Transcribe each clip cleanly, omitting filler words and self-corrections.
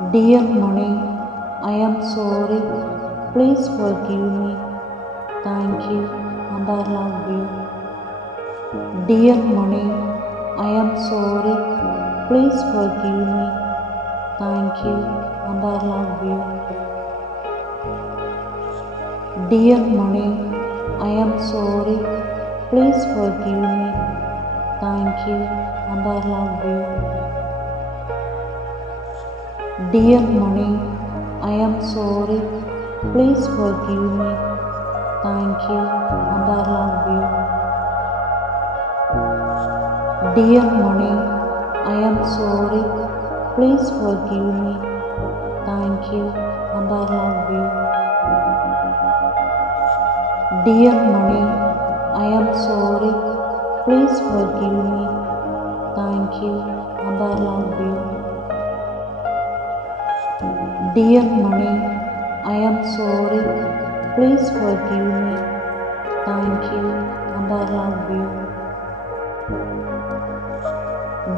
Dear money, I am sorry. Please forgive me. Thank you and I love you. Dear money, I am sorry. Please forgive me. Thank you and I love you. Dear money, I am sorry. Please forgive me. Thank you and I love you. Dear money, I am sorry. Please forgive me. Thank you and I love you. Dear money, I am sorry. Please forgive me. Thank you and I love you. Dear money, I am sorry. Please forgive me. Thank you and I love you. Dear money, I am sorry. Please forgive me. Thank you and I love you.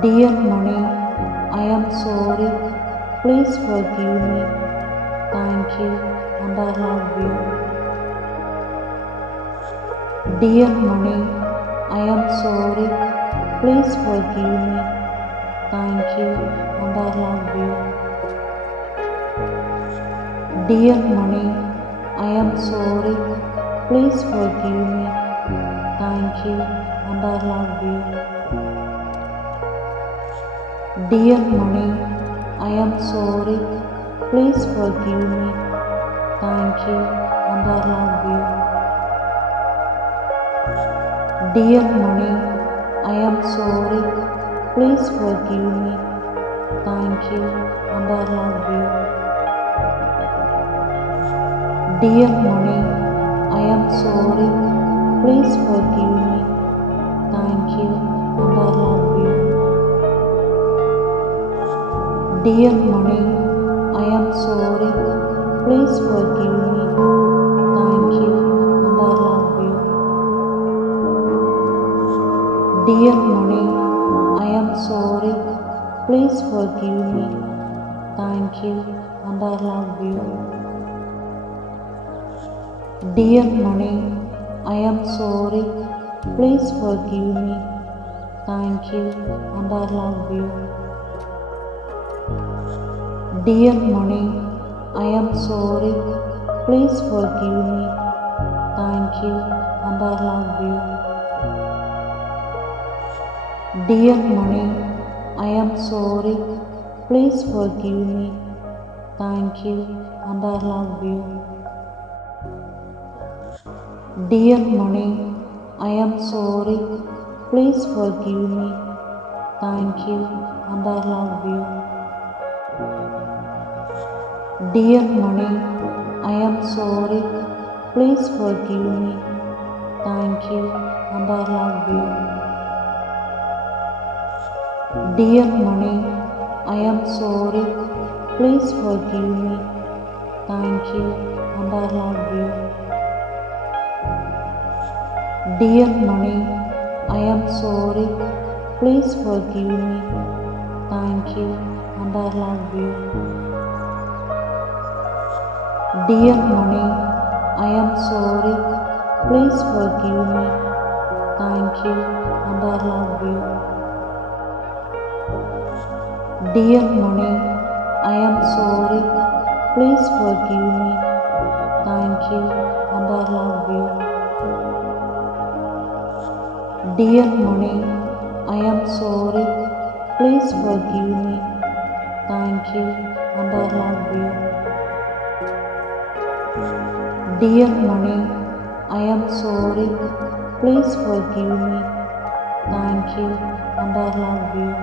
Dear money, I am sorry. Please forgive me. Thank you and I love you. Dear money, I am sorry. Please forgive me. Thank you and I love you. Dear money, I am sorry. Please forgive me. Thank you and I love you. Dear money, I am sorry. Please forgive me. Thank you and I love you. Dear money, I am sorry. Please forgive me. Thank you and I love you. Dear money, I am sorry. Please forgive me. Thank you and I love you. Dear money, I am sorry. Please forgive me. Thank you and I love you. Dear money, I am sorry. Please forgive me. Thank you and I love you. Dear money, I am sorry. Please forgive me. Thank you and I love you. Dear money, I am sorry. Please forgive me. Thank you and I love you. Dear money, I am sorry. Please forgive me. Thank you and I love you. Dear money, I am sorry. Please forgive me. Thank you and I love you. Dear money, I am sorry. Please forgive me. Thank you and I love you. Dear money, I am sorry. Please forgive me. Thank you and I love you. Dear money, I am sorry. Please forgive me. Thank you and I love you. Dear money, I am sorry. Please forgive me. Thank you and I love you. Dear money, I am sorry. Please forgive me. Thank you and I love you. Dear money, I am sorry. Please forgive me. Thank you and I love you. Dear money, I am sorry. Please forgive me. Thank you and I love you.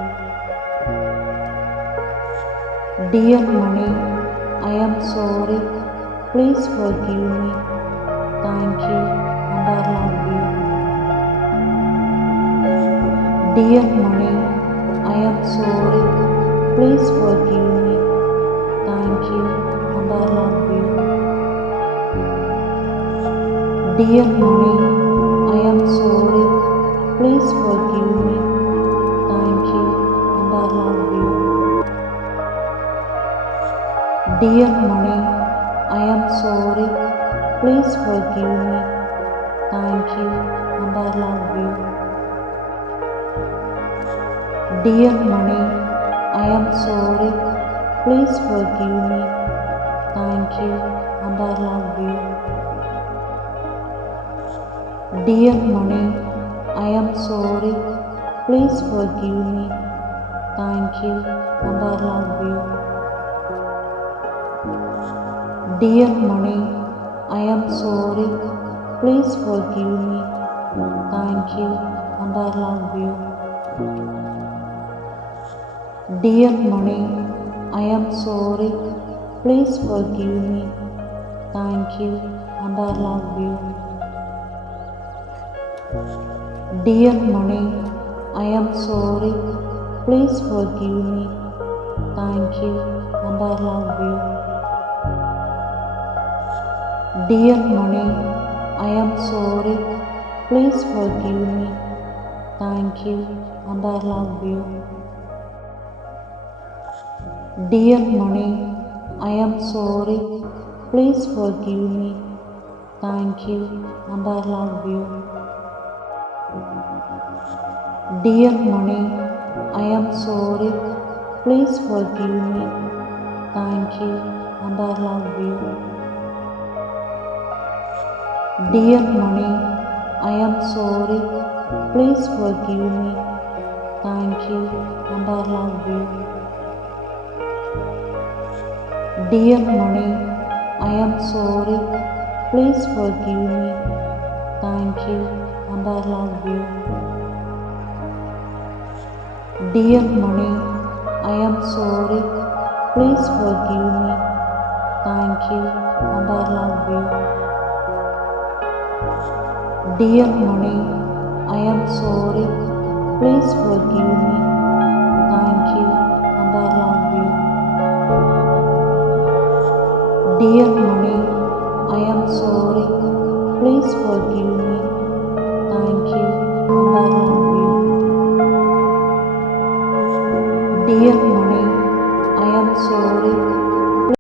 Dear money, I am sorry. Please forgive me. Thank you and I love you. Dear money, I am sorry. Please forgive me. Thank you and I love you. Dear money, I am sorry. Please forgive me. Thank you and I love you. Dear money, I am sorry. Please forgive me. Thank you and I love you. Dear money, I am sorry. Please forgive me. Thank you and I love you. Dear money, I am sorry. Please forgive me. Thank you and I love you. Dear money, I am sorry. Please forgive me. Thank you and I love you. Dear money, I am sorry. Please forgive me. Thank you and I love you. Dear money, I am sorry. Please forgive me. Thank you and I love you. Dear money, I am sorry. Please forgive me. Thank you and I love you. Dear money, I am sorry. Please forgive me. Thank you and I love you. Dear money, I am sorry. Please forgive me. Thank you and I love you. Dear money, I am sorry. Please forgive me. Thank you and I love you. Dear money, I am sorry. Please forgive me. Thank you and I love you. Dear money, I am sorry. Please forgive me. Thank you and I love you. Dear money, I am sorry. Please forgive me. Thank you and I love you. Dear money, I am sorry. Please forgive me.